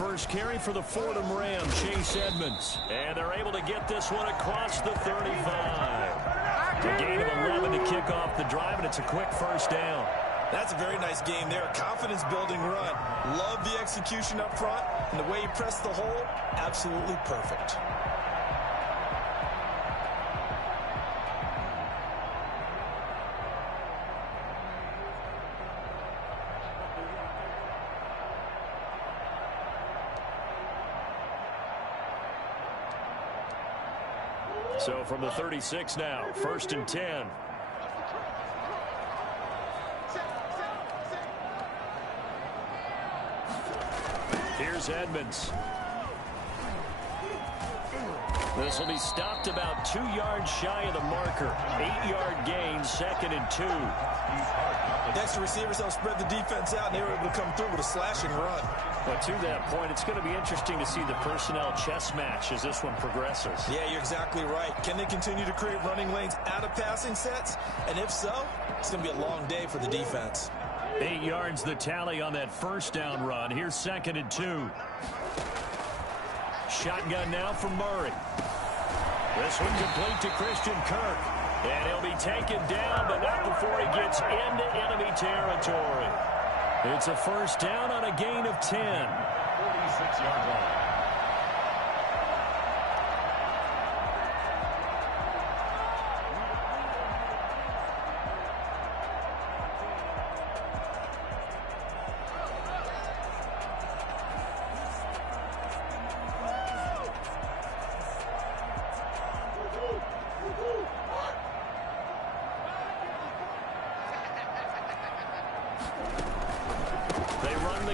first carry for the Fordham Rams, Chase Edmonds. And they're able to get this one across the 35. A gain of 11 to kick off the drive, and it's a quick first down. That's a very nice game there. A confidence-building run. Love the execution up front, and the way he pressed the hole, absolutely perfect. So from the 36 now, 1st and 10. Here's Edmonds. This will be stopped about 2 yards shy of the marker. 8-yard gain, 2nd and 2. Next, the receivers help spread the defense out, and they were able to come through with a slashing run. But to that point, it's going to be interesting to see the personnel chess match as this one progresses. Yeah, you're exactly right. Can they continue to create running lanes out of passing sets? And if so, it's going to be a long day for the defense. 8 yards the tally on that first down run. Here's 2nd and 2. Shotgun now from Murray. This one complete to Christian Kirk. And he'll be taken down, but not before he gets into enemy territory. It's a first down on a gain of 10. 46-yard line.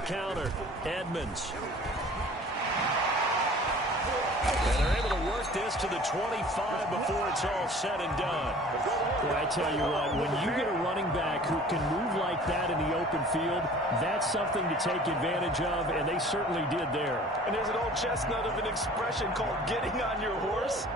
Counter, Edmonds. And they're able to work this to the 25 before it's all said and done. Well, I tell you what, when you get a running back who can move like that in the open field, that's something to take advantage of, and they certainly did there. And there's an old chestnut of an expression called getting on your horse.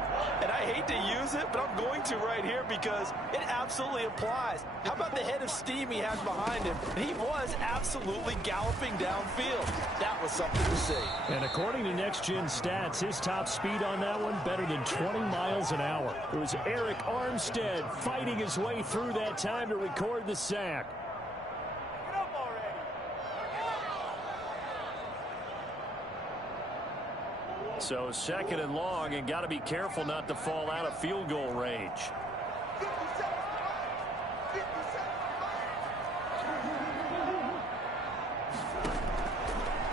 And I hate to use it, but I'm going to right here because it absolutely applies. How about the head of steam he has behind him? He was absolutely galloping downfield. That was something to see. And according to Next Gen Stats, his top speed on that one better than 20 miles an hour. It was Eric Armstead fighting his way through that time to record the sack. So 2nd and long, and got to be careful not to fall out of field goal range.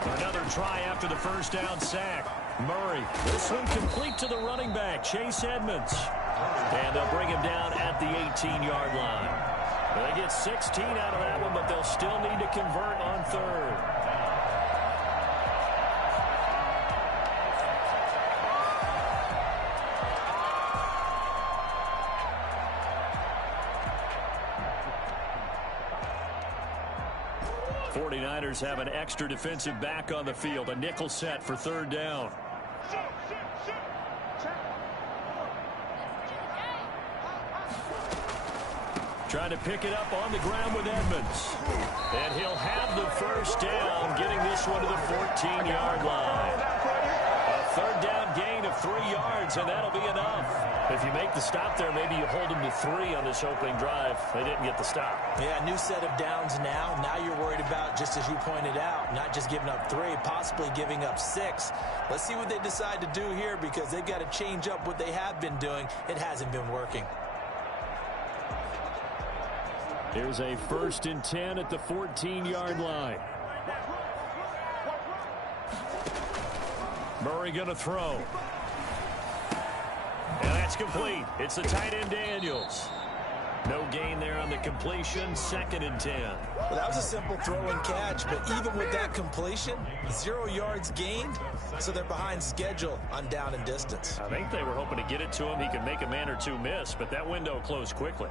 Another try after the first down sack. Murray, this one complete to the running back, Chase Edmonds. And they'll bring him down at the 18-yard line. They get 16 out of that one, but they'll still need to convert on 3rd. Have an extra defensive back on the field. A nickel set for 3rd down. Trying to pick it up on the ground with Edmonds. And he'll have the first down, getting this one to the 14-yard line. A 3rd down gain of 3 yards, and that'll be enough. If you make the stop there, maybe you hold them to 3 on this opening drive. They didn't get the stop. Yeah, new set of downs now. Now you're worried about, just as you pointed out, not just giving up 3, possibly giving up 6. Let's see what they decide to do here because they've got to change up what they have been doing. It hasn't been working. Here's a 1st and 10 at the 14-yard line. Murray going to throw. And that's complete. It's the tight end Daniels. No gain there on the completion. 2nd and 10. Well, that was a simple throw and catch, but even with that completion, 0 yards gained, so they're behind schedule on down and distance. I think they were hoping to get it to him. He could make a man or two miss, but that window closed quickly.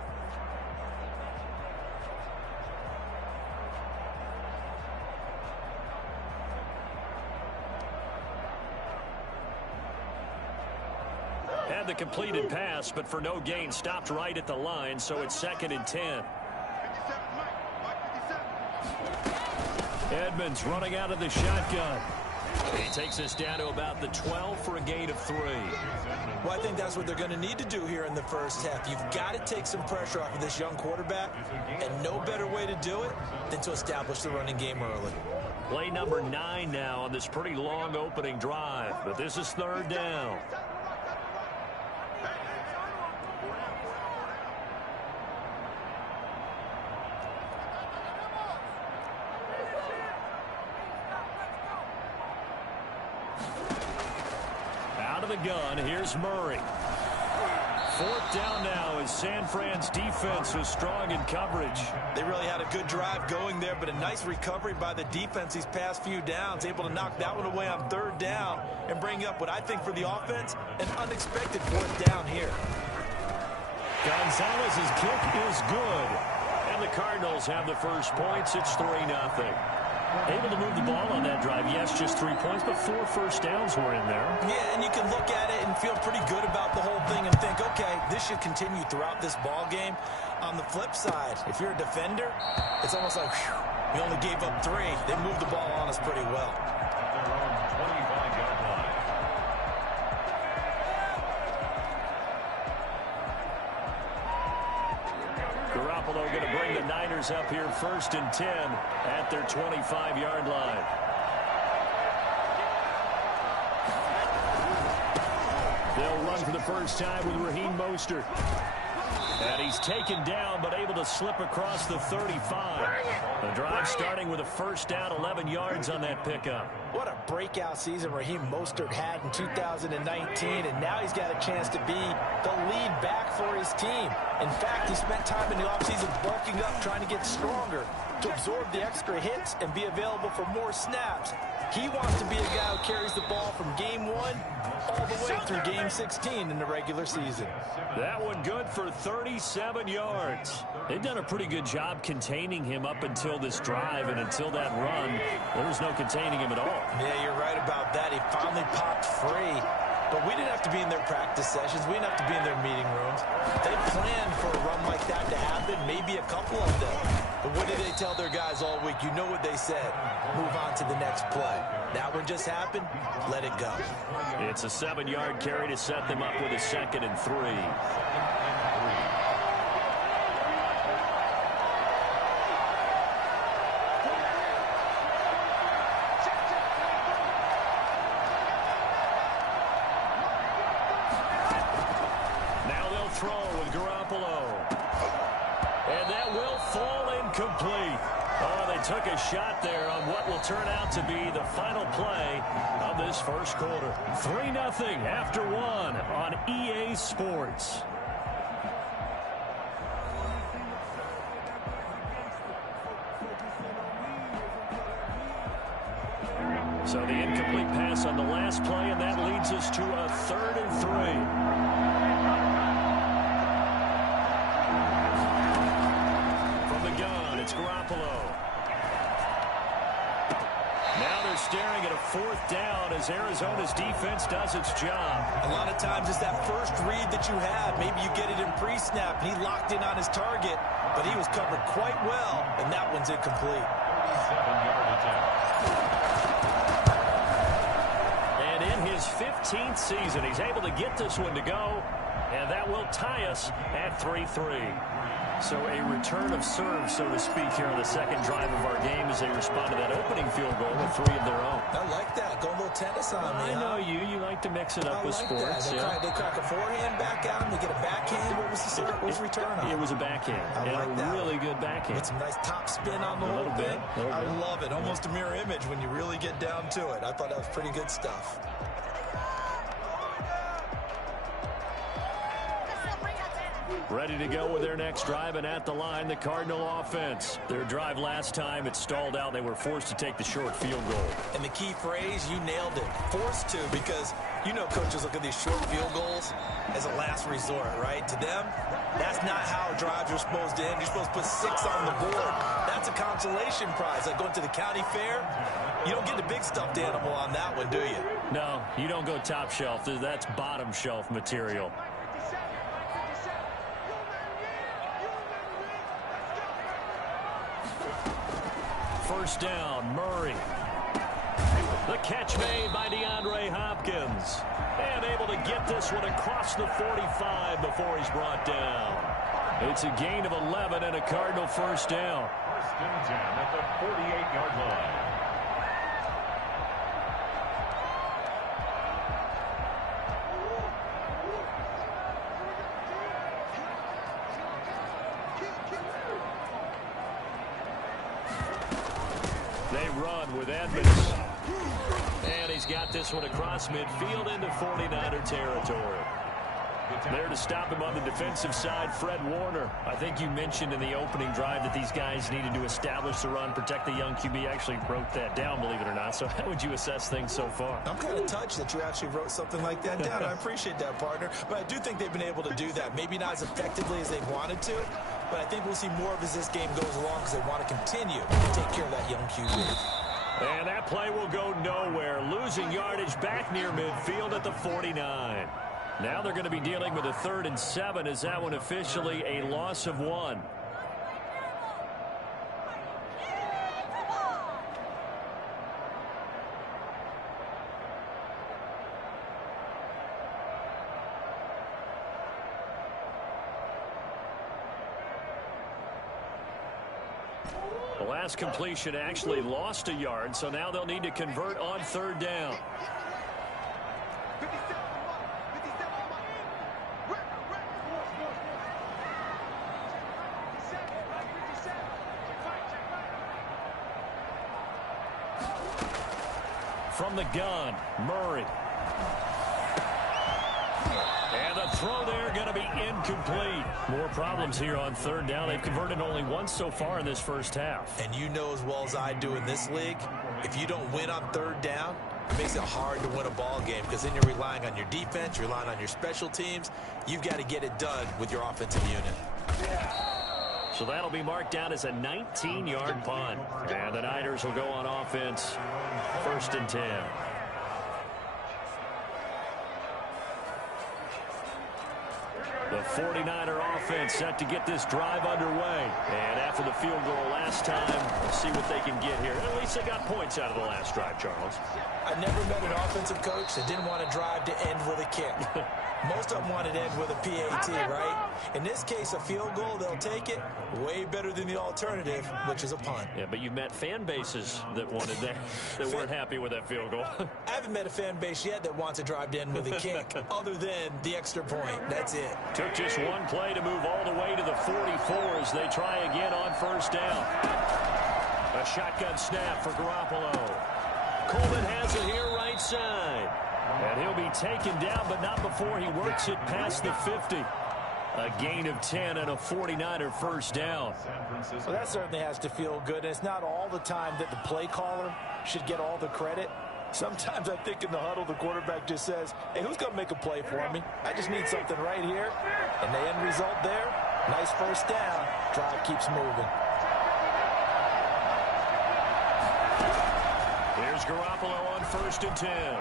Had the completed pass, but for no gain, stopped right at the line, so it's 2nd and 10. Edmonds running out of the shotgun. He takes us down to about the 12 for a gain of 3. Well, I think that's what they're going to need to do here in the first half. You've got to take some pressure off of this young quarterback, and no better way to do it than to establish the running game early. Play number 9 now on this pretty long opening drive, but this is 3rd down. Out of the gun, here's Murray. 4th down now as San Fran's defense was strong in coverage. They really had a good drive going there, but a nice recovery by the defense these past few downs, able to knock that one away on 3rd down and bring up what I think for the offense, an unexpected 4th down here. Gonzalez's kick is good, and the Cardinals have the first points. It's 3-0. Able to move the ball on that drive. Yes, just 3 points, but 4 first downs were in there. Yeah, and you can look at it and feel pretty good about the whole thing and think, okay, this should continue throughout this ball game. On the flip side, if you're a defender, it's almost like, whew, we only gave up 3. They moved the ball on us pretty well. Garoppolo going to bring the Niners up here 1st and 10 at their 25-yard line. They'll run for the first time with Raheem Mostert. And he's taken down, but able to slip across the 35. The drive starting with a 1st down, 11 yards on that pickup. What a breakout season Raheem Mostert had in 2019, and now he's got a chance to be the lead back for his team. In fact, he spent time in the offseason bulking up, trying to get stronger to absorb the extra hits and be available for more snaps. He wants to be a guy who carries the ball from game 1 all the way through game 16 in the regular season. That one good for 37 yards. They've done a pretty good job containing him up until this drive, and until that run, there was no containing him at all. Yeah, you're right about that. He finally popped free. But we didn't have to be in their practice sessions. We didn't have to be in their meeting rooms. They planned for a run like that to happen, maybe a couple of them. But what did they tell their guys all week? You know what they said. Move on to the next play. That one just happened. Let it go. It's a 7-yard carry to set them up with a 2nd and 3. Throw with Garoppolo. And that will fall incomplete. Oh, they took a shot there on what will turn out to be the final play of this first quarter. 3-0 after 1 on EA Sports. So the incomplete pass on the last play, and that leads us to a 3rd and 3. It's Garoppolo. Now they're staring at a 4th down as Arizona's defense does its job. A lot of times it's that first read that you have. Maybe you get it in pre-snap, and he locked in on his target, but he was covered quite well, and that one's incomplete. And in his 15th season, he's able to get this one to go, and that will tie us at 3-3. So a return of serve, so to speak, here on the 2nd drive of our game as they respond to that opening field goal with 3 of their own. I like that. Go a little tennis on me. I know you. You like to mix it up with sports. They crack a forehand back out, and they get a backhand. What was the serve? What was the return on? It was a backhand. I like that. Really good backhand. With some nice top spin on the whole thing. I love it. Almost a mirror image when you really get down to it. I thought that was pretty good stuff. Ready to go with their next drive, and at the line, the Cardinal offense. Their drive last time, it stalled out. They were forced to take the short field goal. And the key phrase, you nailed it. Forced to, because you know coaches look at these short field goals as a last resort, right? To them, that's not how drives are supposed to end. You're supposed to put 6 on the board. That's a consolation prize. Like going to the county fair, you don't get the big stuffed animal on that one, do you? No, you don't go top shelf. That's bottom shelf material. First down, Murray. The catch made by DeAndre Hopkins. And able to get this one across the 45 before he's brought down. It's a gain of 11 and a Cardinal first down. First and 10 at the 48-yard line. They run with Edmonds. And he's got this one across midfield into 49er territory. There to stop him on the defensive side, Fred Warner. I think you mentioned in the opening drive that these guys needed to establish the run, protect the young QB. Actually wrote that down, believe it or not. So how would you assess things so far? I'm kind of touched that you actually wrote something like that down. I appreciate that, partner. But I do think they've been able to do that. Maybe not as effectively as they wanted to, but I think we'll see more of as this game goes along because they want to continue to take care of that young QB. And that play will go nowhere. Losing yardage back near midfield at the 49. Now they're going to be dealing with a 3rd and 7 as that one officially a loss of 1. The last completion actually lost a yard, so now they'll need to convert on 3rd down. From the gun, Murray. And the throw there going to be incomplete. More problems here on 3rd down. They've converted only once so far in this first half. And you know as well as I do in this league, if you don't win on 3rd down, it makes it hard to win a ball game because then you're relying on your defense, you're relying on your special teams. You've got to get it done with your offensive unit. So that'll be marked down as a 19-yard punt. And the Niners will go on offense, 1st and 10. The 49er offense set to get this drive underway. And after the field goal last time, we'll see what they can get here. At least they got points out of the last drive, Charles. I never met an offensive coach that didn't want to drive to end with a kick. Most of them want to end with a PAT, right? In this case, a field goal, they'll take it. Way better than the alternative, which is a punt. Yeah, but you've met fan bases that wanted that, that weren't happy with that field goal. I haven't met a fan base yet that wants to drive to end with a kick, other than the extra point. That's it. Took just one play to move all the way to the 44 as they try again on 1st down. A shotgun snap for Garoppolo. Coleman has it here right side. And he'll be taken down, but not before he works it past the 50. A gain of 10 and a 49er first down. Well, that certainly has to feel good. And it's not all the time that the play caller should get all the credit. Sometimes I think in the huddle, the quarterback just says, hey, who's going to make a play for me? I just need something right here. And the end result there, nice first down. Drive keeps moving. Here's Garoppolo on 1st and 10.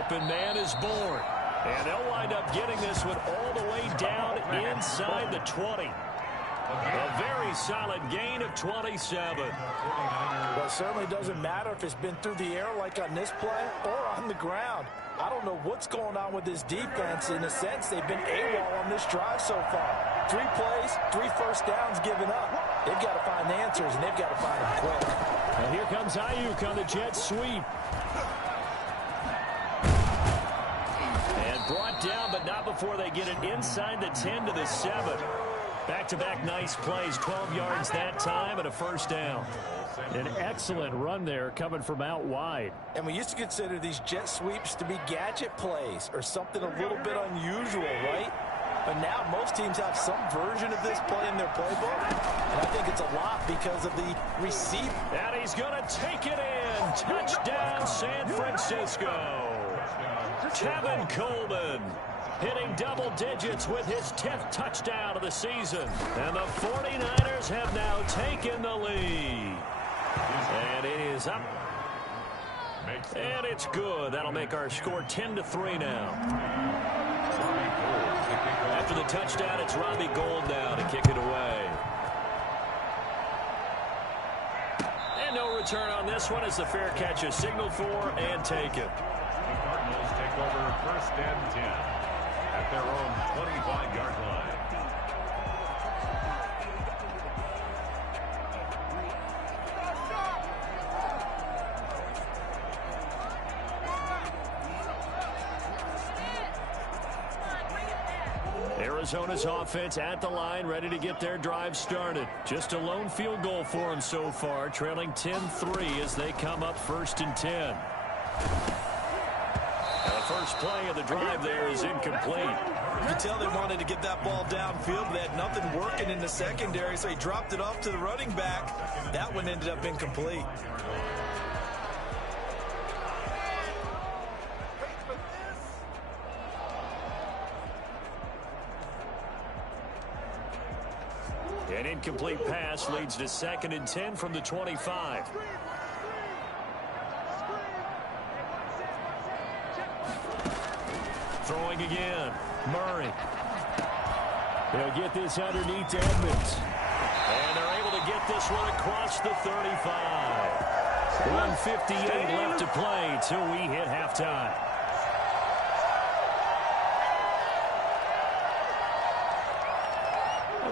Open man is born. And they'll wind up getting this one all the way down inside the 20. A very solid gain of 27. Well, it certainly doesn't matter if it's been through the air like on this play or on the ground. I don't know what's going on with this defense. In a sense, they've been AWOL on this drive so far. 3 plays, 3 first downs given up. They've got to find the answers, and they've got to find them quick. And here comes Ayuk on the jet sweep. And brought down, but not before they get it inside the 10 to the 7. Back-to-back nice plays, 12 yards that time and a first down. An excellent run there coming from out wide. And we used to consider these jet sweeps to be gadget plays or something a little bit unusual, right? But now most teams have some version of this play in their playbook. And I think it's a lot because of the receiver. And he's going to take it in. Touchdown, San Francisco. Tevin Coleman hitting double digits with his 10th touchdown of the season. And the 49ers have now taken the lead. And it is up. And it's good. That'll make our score 10-3 now. After the touchdown, it's Robbie Gould now to kick it away. And no return on this one as the fair catch is signaled for and taken. The Cardinals take over 1st and 10 at their own 25-yard line. Arizona's offense at the line, ready to get their drive started. Just a lone field goal for them so far, trailing 10-3 as they come up 1st and 10. And the first play of the drive there is incomplete. You can tell they wanted to get that ball downfield, but they had nothing working in the secondary, so he dropped it off to the running back. That one ended up incomplete. An incomplete pass leads to 2nd and 10 from the 25. Throwing again. Murray. They'll get this underneath to Edmonds. And they're able to get this one across the 35. 1:58 left to play till we hit halftime.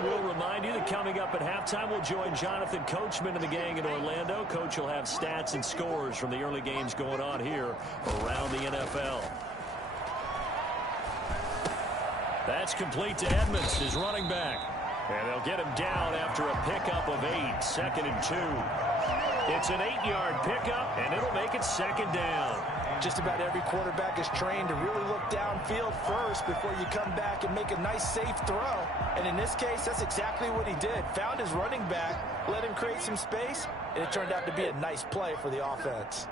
We'll remind you that coming up at halftime, we'll join Jonathan Coachman and the gang in Orlando. Coach will have stats and scores from the early games going on here around the NFL. That's complete to Edmonds, his running back. And they'll get him down after a pickup of 8, 2nd and 2. It's an 8-yard pickup, and it'll make it 2nd down. Just about every quarterback is trained to really look downfield first before you come back and make a nice, safe throw. And in this case, that's exactly what he did. Found his running back, let him create some space, and it turned out to be a nice play for the offense.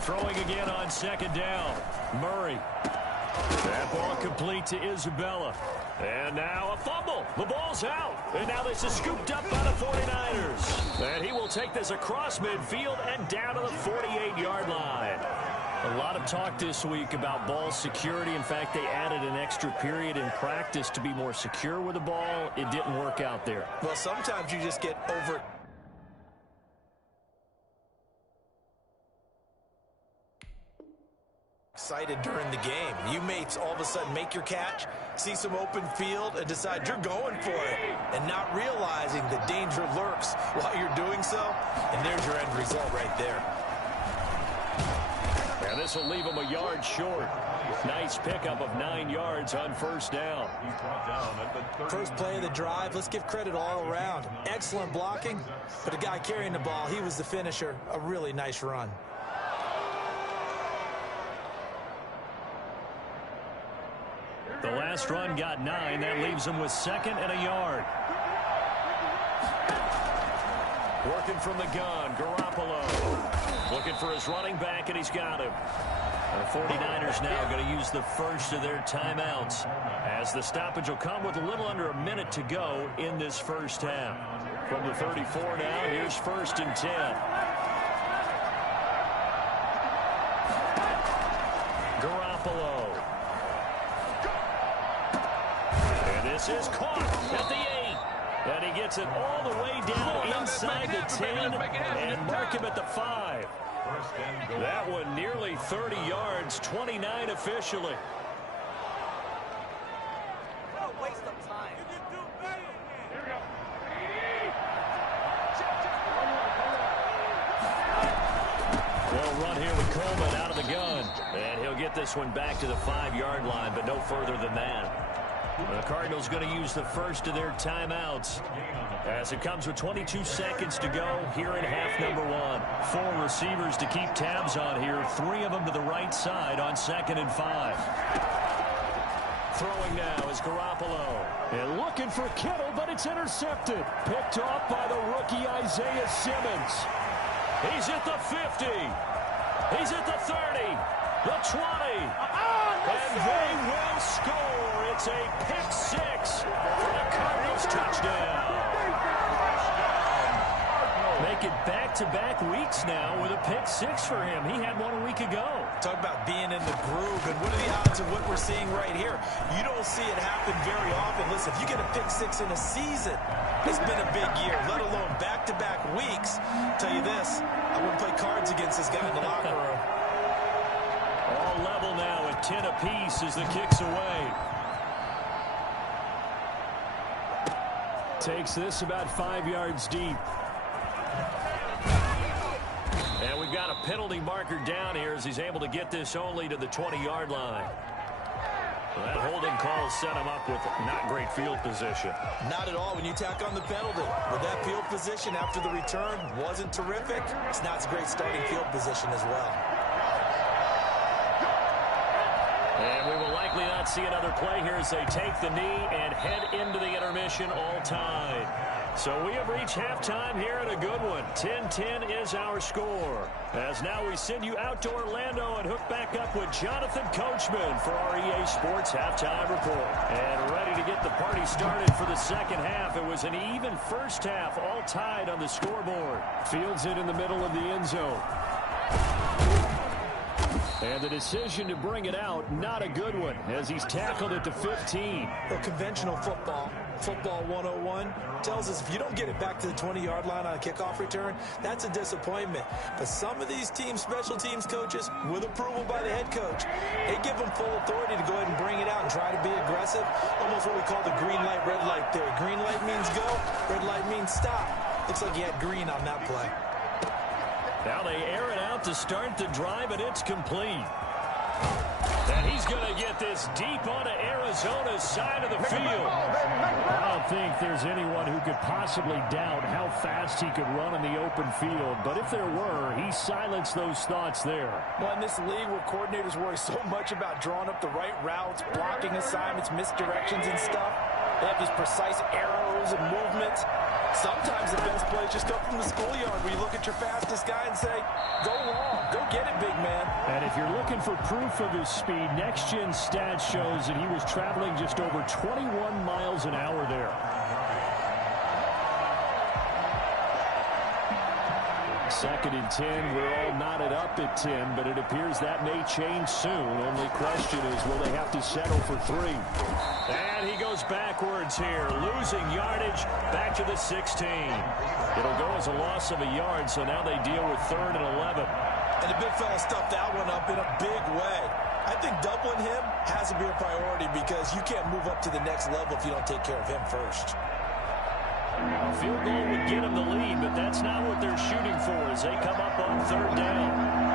Throwing again on 2nd down. Murray. That ball complete to Isabella. And now a fumble. The ball's out. And now this is scooped up by the 49ers. And he will take this across midfield and down to the 48-yard line. A lot of talk this week about ball security. In fact, they added an extra period in practice to be more secure with the ball. It didn't work out there. Well, sometimes you just get over excited during the game. You may all of a sudden make your catch, see some open field, and decide you're going for it, and not realizing the danger lurks while you're doing so, and there's your end result right there. And this will leave him a yard short. Nice pickup of 9 yards on 1st down. First play of the drive, let's give credit all around. Excellent blocking, but the guy carrying the ball, he was the finisher. A really nice run. The last run got 9. That leaves him with 2nd and a yard. Working from the gun, Garoppolo. Looking for his running back, and he's got him. The 49ers now going to use the first of their timeouts, as the stoppage will come with a little under a minute to go in this first half. From the 34 now, here's 1st and 10. Garoppolo. This is caught at the 8. And he gets it all the way down inside the 10 and mark him at the 5. That one nearly 30 yards, 29 officially. What a waste of time. They'll run here with Coleman out of the gun. And he'll get this one back to the 5-yard line, but no further than that. The Cardinals going to use the first of their timeouts as it comes with 22 seconds to go here in half number 1. 4 receivers to keep tabs on here. 3 of them to the right side on 2nd and 5. Throwing now is Garoppolo. And looking for Kittle, but it's intercepted. Picked off by the rookie Isaiah Simmons. He's at the 50. He's at the 30. The 20. And they will score. It's a pick 6 for the Cardinals touchdown. Make it back back-to-back weeks now with a pick six for him. He had one a week ago. Talk about being in the groove, and what are the odds of what we're seeing right here? You don't see it happen very often. Listen, if you get a pick six in a season, it's been a big year, let alone back-to-back weeks. I'll tell you this, I wouldn't play cards against this guy in the locker room. All level now at 10 apiece as the kick's away. Takes this about 5 yards deep. And we've got a penalty marker down here as he's able to get this only to the 20-yard line. Well, that holding call set him up with not great field position. Not at all when you tack on the penalty. But that field position after the return wasn't terrific. It's not a great starting field position as well. And we will likely not see another play here as they take the knee and head into the intermission all tied. So we have reached halftime here at a good one. 10-10 is our score. As now we send you out to Orlando and hook back up with Jonathan Coachman for our EA Sports Halftime Report. And ready to get the party started for the second half. It was an even first half, all tied on the scoreboard. Fields it in the middle of the end zone. And the decision to bring it out, not a good one, as he's tackled at the 15. Well, conventional football 101, tells us if you don't get it back to the 20-yard line on a kickoff return, that's a disappointment. But some of these teams, special teams coaches, with approval by the head coach, they give them full authority to go ahead and bring it out and try to be aggressive. Almost what we call the green light, red light theory. Green light means go, red light means stop. Looks like he had green on that play. Now they air it out to start the drive, and it's complete. And he's going to get this deep onto Arizona's side of the field. I don't think there's anyone who could possibly doubt how fast he could run in the open field. But if there were, he silenced those thoughts there. Well, in this league where coordinators worry so much about drawing up the right routes, blocking assignments, misdirections and stuff, they have these precise arrows and movements. Sometimes the best plays just come from the schoolyard where you look at your fastest guy and say, go long, go get it, big man. And if you're looking for proof of his speed, Next Gen Stats shows that he was traveling just over 21 miles an hour there. Second and 10, we're all knotted up at 10, but it appears that may change soon. Only question is, will they have to settle for 3? And he goes backwards here, losing yardage back to the 16. It'll go as a loss of a yard, so now they deal with 3rd and 11. And the big fella stuffed that one up in a big way. I think doubling him has to be a priority because you can't move up to the next level if you don't take care of him first. A field goal would get them the lead, but that's not what they're shooting for as they come up on 3rd down.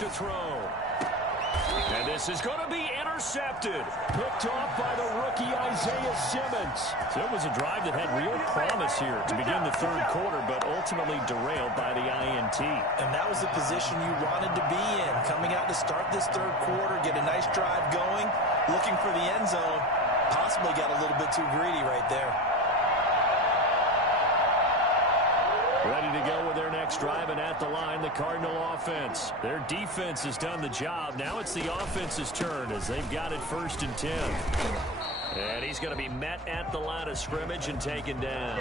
To throw. And this is going to be intercepted. Picked off by the rookie Isaiah Simmons. So it was a drive that had real promise here to begin the 3rd quarter, but ultimately derailed by the INT. And that was the position you wanted to be in. Coming out to start this 3rd quarter, get a nice drive going, looking for the end zone. Possibly got a little bit too greedy right there. Ready to go with their next drive, and at the line, the Cardinal offense. Their defense has done the job. Now it's the offense's turn as they've got it 1st and 10. And he's going to be met at the line of scrimmage and taken down.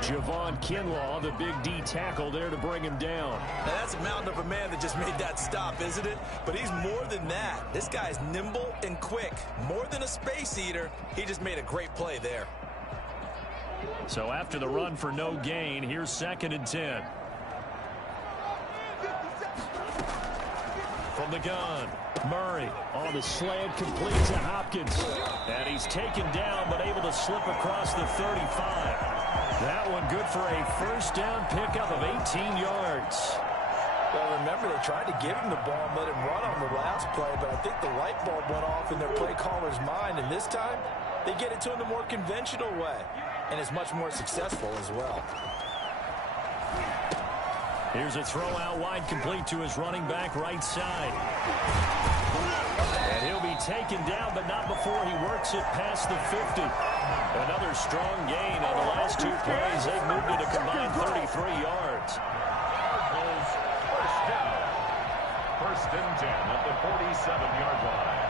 Javon Kinlaw, the big D tackle there to bring him down. Now that's a mountain of a man that just made that stop, isn't it? But he's more than that. This guy's nimble and quick. More than a space eater, he just made a great play there. So after the run for no gain, here's 2nd and 10. From the gun, Murray on the slant, complete to Hopkins. And he's taken down, but able to slip across the 35. That one good for a 1st down pickup of 18 yards. Well, remember, they tried to give him the ball and let him run on the last play, but I think the light bulb went off in their play caller's mind, and this time, they get it to him the more conventional way. And is much more successful as well. Here's a throw out wide, complete to his running back right side. And he'll be taken down, but not before he works it past the 50. Another strong gain on the last 2 plays. They've moved it a combined 33 yards. First and 10 at the 47-yard line.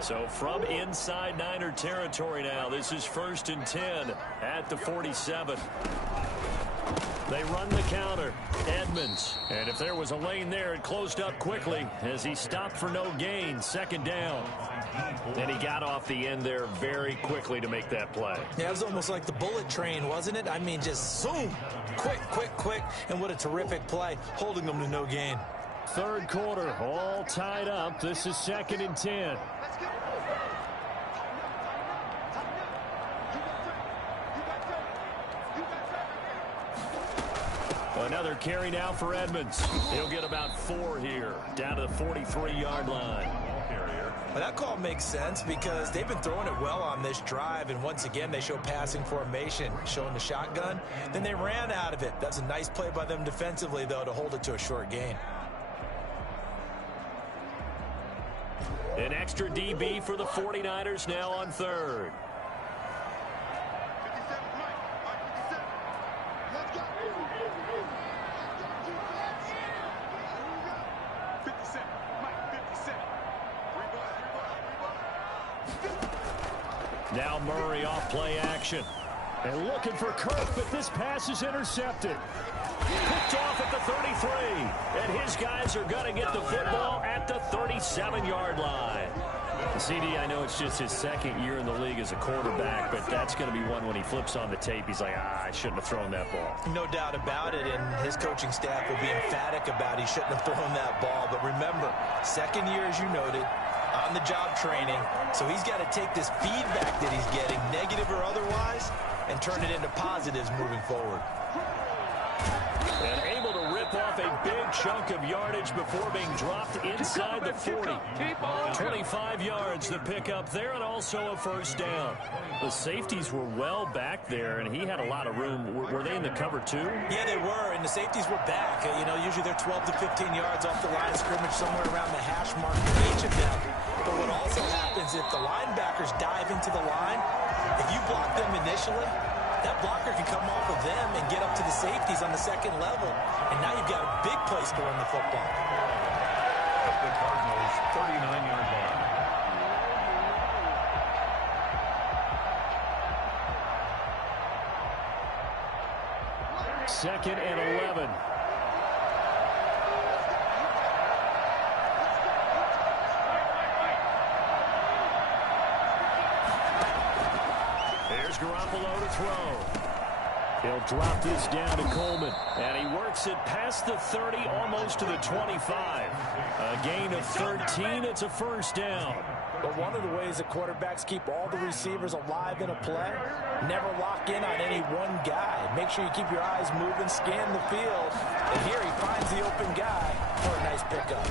So from inside Niner territory now, this is first and 10 at the 47. They run the counter. Edmonds. And if there was a lane there, it closed up quickly as he stopped for no gain. Second down. And he got off the end there very quickly to make that play. Yeah, it was almost like the bullet train, wasn't it? I mean, just zoom. Quick, quick, quick. And what a terrific play, holding them to no gain. Third quarter, all tied up. This is second and 10. Another carry now for Edmonds. He'll get about 4 here, down to the 43-yard line. Well, that call makes sense because they've been throwing it well on this drive, and once again they show passing formation, showing the shotgun. Then they ran out of it. That's a nice play by them defensively, though, to hold it to a short gain. An extra DB for the 49ers now on third. Now Murray off play action. And looking for Kirk, but this pass is intercepted. Picked off at the 33. And his guys are going to get the football at the 37-yard line. CD, I know it's just his second year in the league as a quarterback, but that's going to be one when he flips on the tape. He's like, I shouldn't have thrown that ball. No doubt about it, and his coaching staff will be emphatic about he shouldn't have thrown that ball. But remember, second year, as you noted, on-the-job training, so he's got to take this feedback that he's getting, negative or otherwise, and turn it into positives moving forward. And able to rip off a big chunk of yardage before being dropped inside the 40. 25 yards the pick up there, and also a first down. The safeties were well back there, and he had a lot of room. Were they in the cover too? Yeah, they were, and the safeties were back. You know, usually they're 12 to 15 yards off the line of scrimmage, somewhere around the hash mark for each of them. But what also happens if the linebackers dive into the line, if you block them initially, that blocker can come off of them and get up to the safeties on the second level. And now you've got a big place to run the football. The Cardinals' 39-yard line. Second and 11. Here's Garoppolo to throw. He'll drop this down to Coleman. And he works it past the 30, almost to the 25. A gain of 13. It's a first down. But one of the ways that quarterbacks keep all the receivers alive in a play, never lock in on any one guy. Make sure you keep your eyes moving, scan the field. And here he finds the open guy for a nice pickup.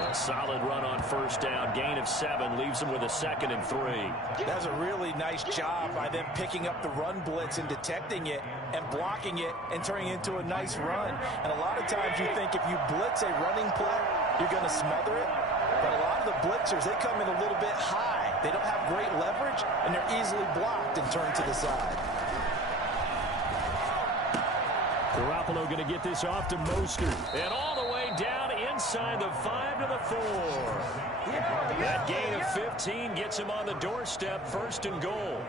A solid run on first down. Gain of 7 leaves him with a 2nd and 3. That's a really nice job by them picking up the run blitz and detecting it and blocking it and turning it into a nice run. And a lot of times you think if you blitz a running play, you're going to smother it. But a lot of the blitzers, they come in a little bit high. They don't have great leverage, and they're easily blocked and turned to the side. Garoppolo going to get this off to Mostert. And all the way down inside the 5 to the 4. That gain of 15 gets him on the doorstep, first and goal.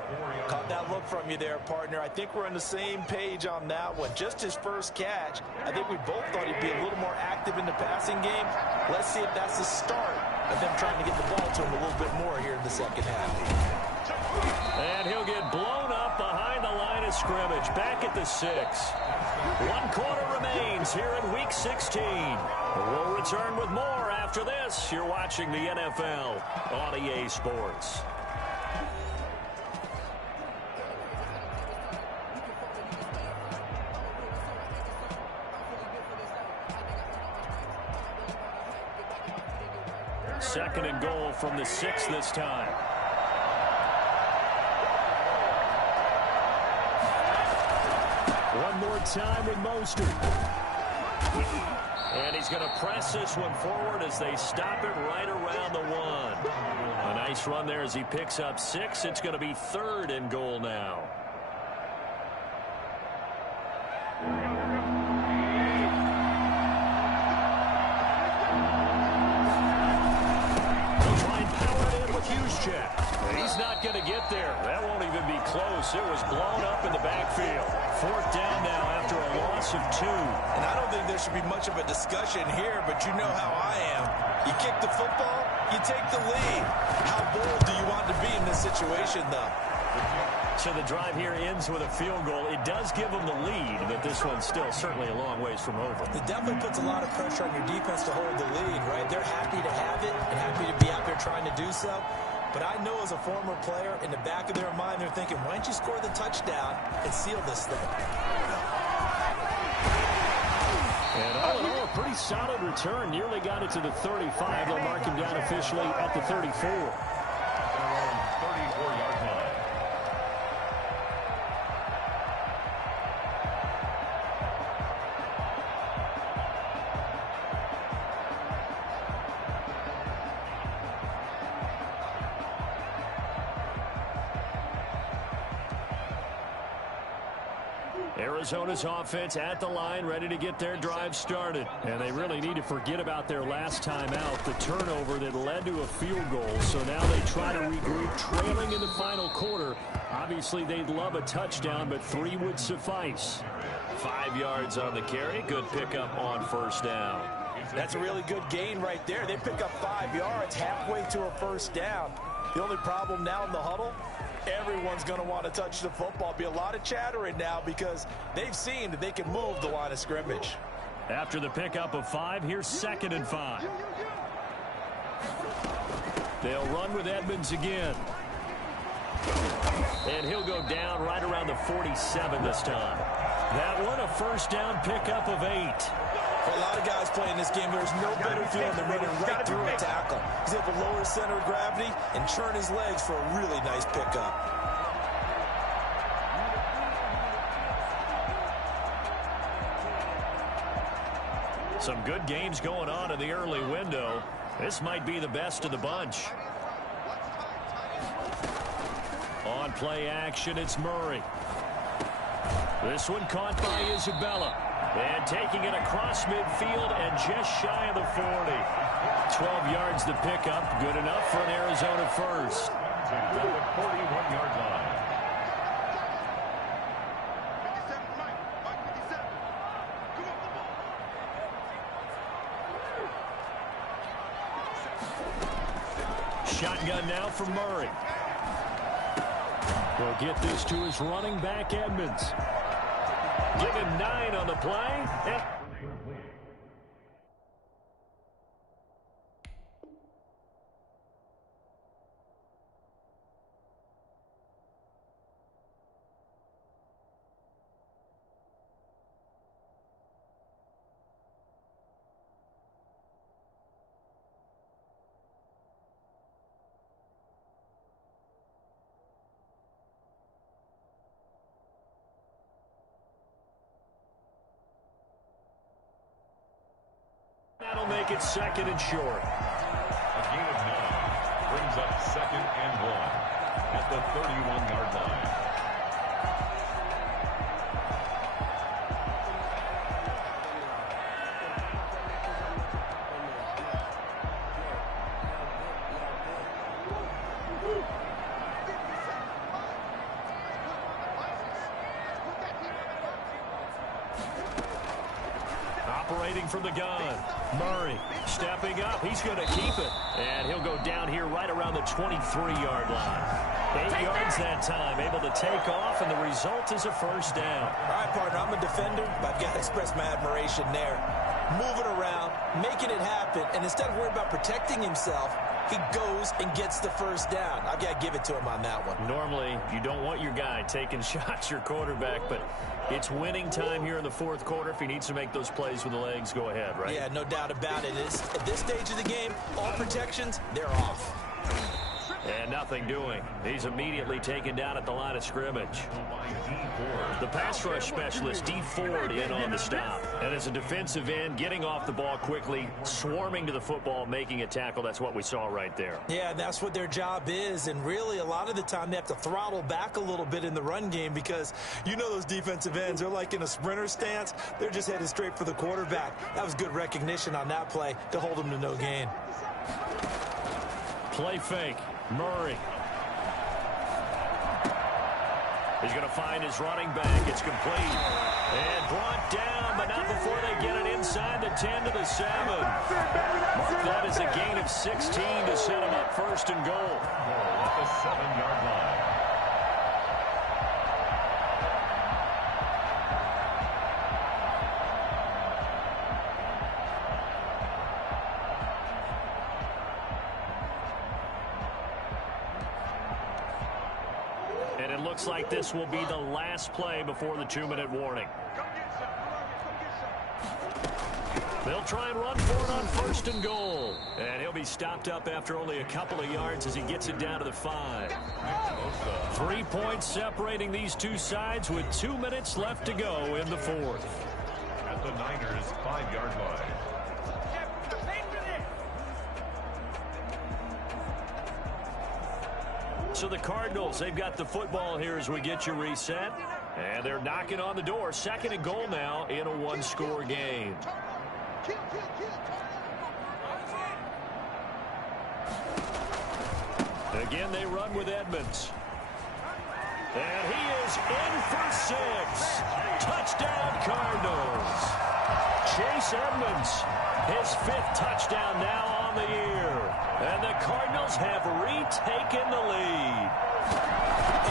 Caught that look from you there, partner. I think we're on the same page on that one. Just his first catch. I think we both thought he'd be a little more active in the passing game. Let's see if that's the start of them trying to get the ball to him a little bit more here in the second half. And he'll get blown up behind the line of scrimmage, back at the 6. 1 quarter remains here in Week 16. We'll return with more after this. You're watching the NFL on EA Sports. Second and goal from the 6 this time. One more time with Mostert. And he's going to press this one forward as they stop it right around the 1. A nice run there as he picks up 6. It's going to be 3rd and goal now. They'll try and power it in with Juszczyk. He's not going to get there. That won't even be close. It was blown up in the backfield. 4th down now after a loss of 2. And I don't think there should be much of a discussion here, but you know how I am. You kick the football, you take the lead. How bold do you want to be in this situation, though? So the drive here ends with a field goal. It does give them the lead, but this one's still certainly a long ways from over. It definitely puts a lot of pressure on your defense to hold the lead, right? They're happy to have it and happy to be out there trying to do so. But I know as a former player, in the back of their mind, they're thinking, why don't you score the touchdown and seal this thing? And all in all, a pretty solid return. Nearly got it to the 35. They'll mark him down officially at the 34. 34-yard line. Arizona's offense at the line, ready to get their drive started. And they really need to forget about their last time out, the turnover that led to a field goal. So now they try to regroup, trailing in the final quarter. Obviously, they'd love a touchdown, but 3 would suffice. 5 yards on the carry. Good pickup on 1st down. That's a really good gain right there. They pick up 5 yards halfway to a 1st down. The only problem now in the huddle, everyone's going to want to touch the football. Be a lot of chattering now because they've seen that they can move the line of scrimmage. After the pickup of 5, here's 2nd and 5. They'll run with Edmonds again. And he'll go down right around the 47 this time. That one, a 1st down pickup of 8. For a lot of guys playing this game, there's no better feeling than running right through a tackle. He's able to lower his center of gravity and churn his legs for a really nice pickup. Some good games going on in the early window. This might be the best of the bunch. On play action, it's Murray. This one caught by Isabella. And taking it across midfield and just shy of the 40. 12 yards the pickup. Good enough for an Arizona first. To the 41-yard line. Shotgun now for Murray. He'll get this to his running back, Edmonds. Give him 9 on the play. That'll make it 2nd and short. A gain of 9 brings up 2nd and 1 at the 31-yard line. Operating from the gun. Murray stepping up. He's going to keep it. And he'll go down here right around the 23-yard line. 8 yards that time. Able to take off, and the result is a 1st down. All right, partner, I'm a defender, but I've got to express my admiration there. Moving around, making it happen, and instead of worrying about protecting himself, he goes and gets the 1st down. I've got to give it to him on that one. Normally, you don't want your guy taking shots, your quarterback, but it's winning time here in the 4th quarter. If he needs to make those plays with the legs, go ahead, right? Yeah, no doubt about it. At this stage of the game, all protections, they're off. And nothing doing. He's immediately taken down at the line of scrimmage. The pass rush specialist, D. Ford, in on the stop. And as a defensive end, getting off the ball quickly, swarming to the football, making a tackle. That's what we saw right there. Yeah, that's what their job is. And really, a lot of the time, they have to throttle back a little bit in the run game because you know those defensive ends, they're like in a sprinter stance. They're just headed straight for the quarterback. That was good recognition on that play to hold them to no gain. Play fake. Murray. He's going to find his running back. It's complete. And brought down, but not before they get it inside the 10 to the 7. Mark that as a gain of 16 to set him up first and goal. At the 7-yard line. And it looks like this will be the last play before the 2-minute warning. They'll try and run for it on first and goal. And he'll be stopped up after only a couple of yards as he gets it down to the 5. 3 points separating these two sides with 2 minutes left to go in the fourth. At the Niners' 5-yard line. So the Cardinals, they've got the football here as we get you reset. And they're knocking on the door. Second and goal now in a one-score game. Again, they run with Edmonds. And he is in for 6. Touchdown, Cardinals. Chase Edmonds, his 5th touchdown now on the year. And the Cardinals have retaken the lead.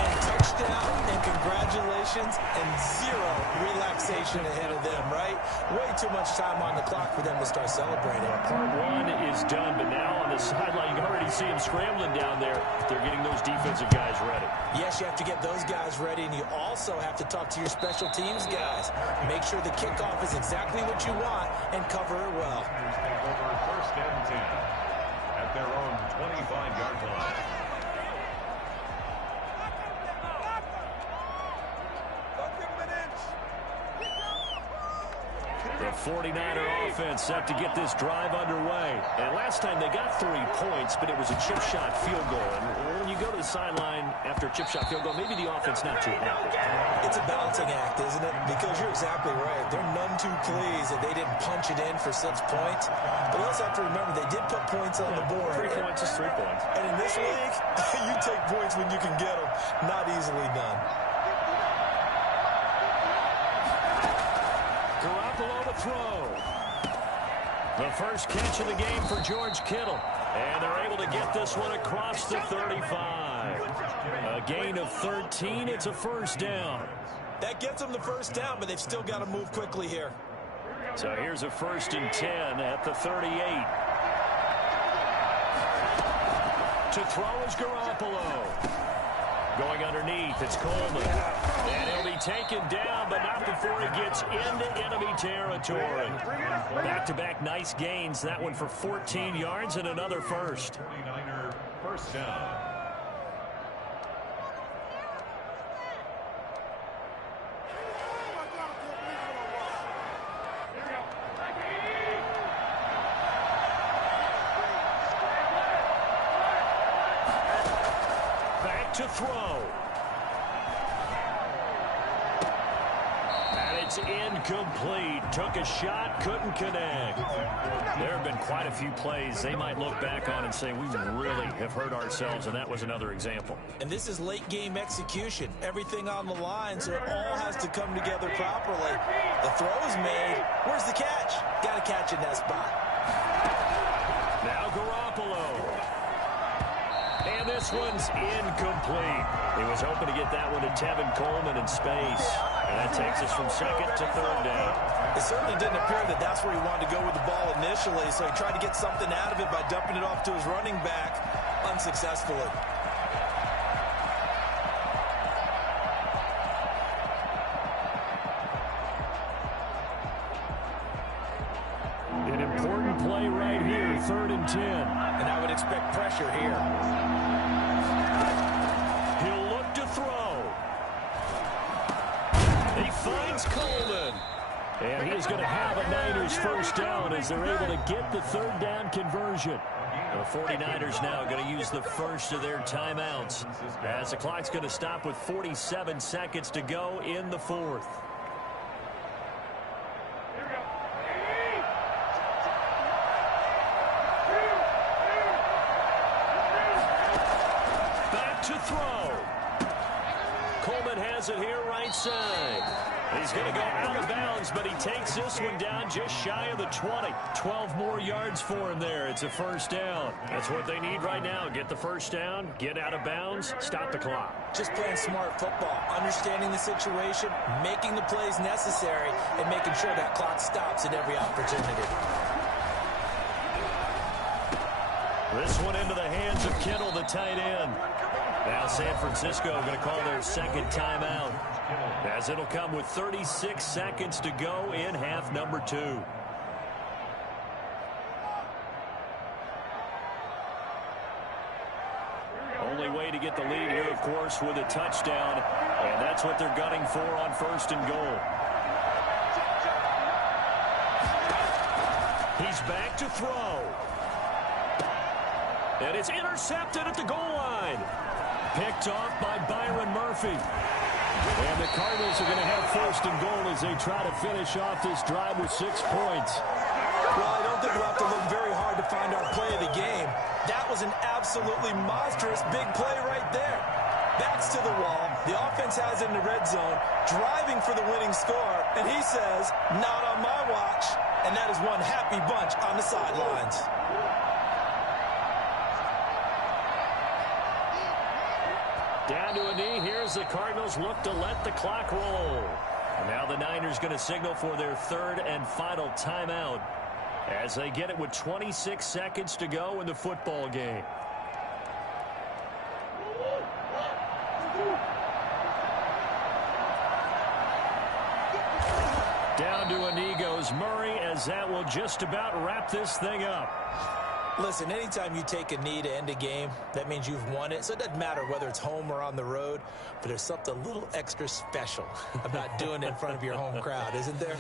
And touchdown, and congratulations, and 0 relaxation ahead of them, right? Way too much time on the clock for them to start celebrating. Part 1 is done, but now on the sideline, you can already see them scrambling down there. They're getting those defensive guys ready. Yes, you have to get those guys ready, and you also have to talk to your special teams guys. Make sure the kickoff is exactly what you want and cover it well. Take over first and 10 at their own 25-yard line. The 49er offense set to get this drive underway. And last time they got 3 points, but it was a chip shot field goal. And when you go to the sideline after a chip shot field goal, maybe the offense not too happy. It's a balancing act, isn't it? Because you're exactly right. They're none too pleased that they didn't punch it in for 6 points. But you also have to remember they did put points on the board. 3 points is 3 points. And in this league, you take points when you can get them. Not easily done. Garoppolo to throw. The first catch of the game for George Kittle. And they're able to get this one across the 35. A gain of 13. It's a first down. That gets them the first down, but they've still got to move quickly here. So here's a 1st and 10 at the 38. To throw is Garoppolo. Going underneath, it's Coleman. And he'll be taken down, but not before he gets into enemy territory. Back-to-back nice gains. That one for 14 yards and another first. 49er first down. To throw. And it's incomplete. Took a shot, couldn't connect. There have been quite a few plays they might look back on and say, we really have hurt ourselves, and that was another example. And this is late game execution. Everything on the line, so it all has to come together properly. The throw is made. Where's the catch? Got to catch in that spot. Now Garoppolo. And this one's incomplete. He was hoping to get that one to Tevin Coleman in space. And that takes us from 2nd to 3rd down. It certainly didn't appear that that's where he wanted to go with the ball initially, so he tried to get something out of it by dumping it off to his running back unsuccessfully. An important play right here, 3rd and 10. And I would expect pressure here. going to have a Niners first down as they're able to get the third down conversion. The 49ers now going to use the first of their timeouts as the clock's going to stop with 47 seconds to go in the fourth. Back to throw. Coleman has it here right side. He's going to go out of bounds, but he takes this one down just shy of the 20. 12 more yards for him there. It's a first down. That's what they need right now. Get the first down, get out of bounds, stop the clock. Just playing smart football, understanding the situation, making the plays necessary, and making sure that clock stops at every opportunity. This one into the hands of Kittle, the tight end. Now San Francisco going to call their second timeout, as it'll come with 36 seconds to go in half number 2. Only way to get the lead here, of course, with a touchdown, and that's what they're gunning for on first and goal. He's back to throw. And it's intercepted at the goal line. Picked off by Byron Murphy. And the Cardinals are going to have first and goal as they try to finish off this drive with 6 points. Well, I don't think we'll have to look very hard to find our play of the game. That was an absolutely monstrous big play right there. Backs to the wall. The offense has it in the red zone, driving for the winning score. And he says, not on my watch. And that is one happy bunch on the sidelines. Down to a knee. Here's the Cardinals look to let the clock roll. And now the Niners going to signal for their third and final timeout as they get it with 26 seconds to go in the football game. Down to a knee goes Murray as that will just about wrap this thing up. Listen, anytime you take a knee to end a game, that means you've won it. So it doesn't matter whether it's home or on the road, but there's something a little extra special about doing it in front of your home crowd, isn't there?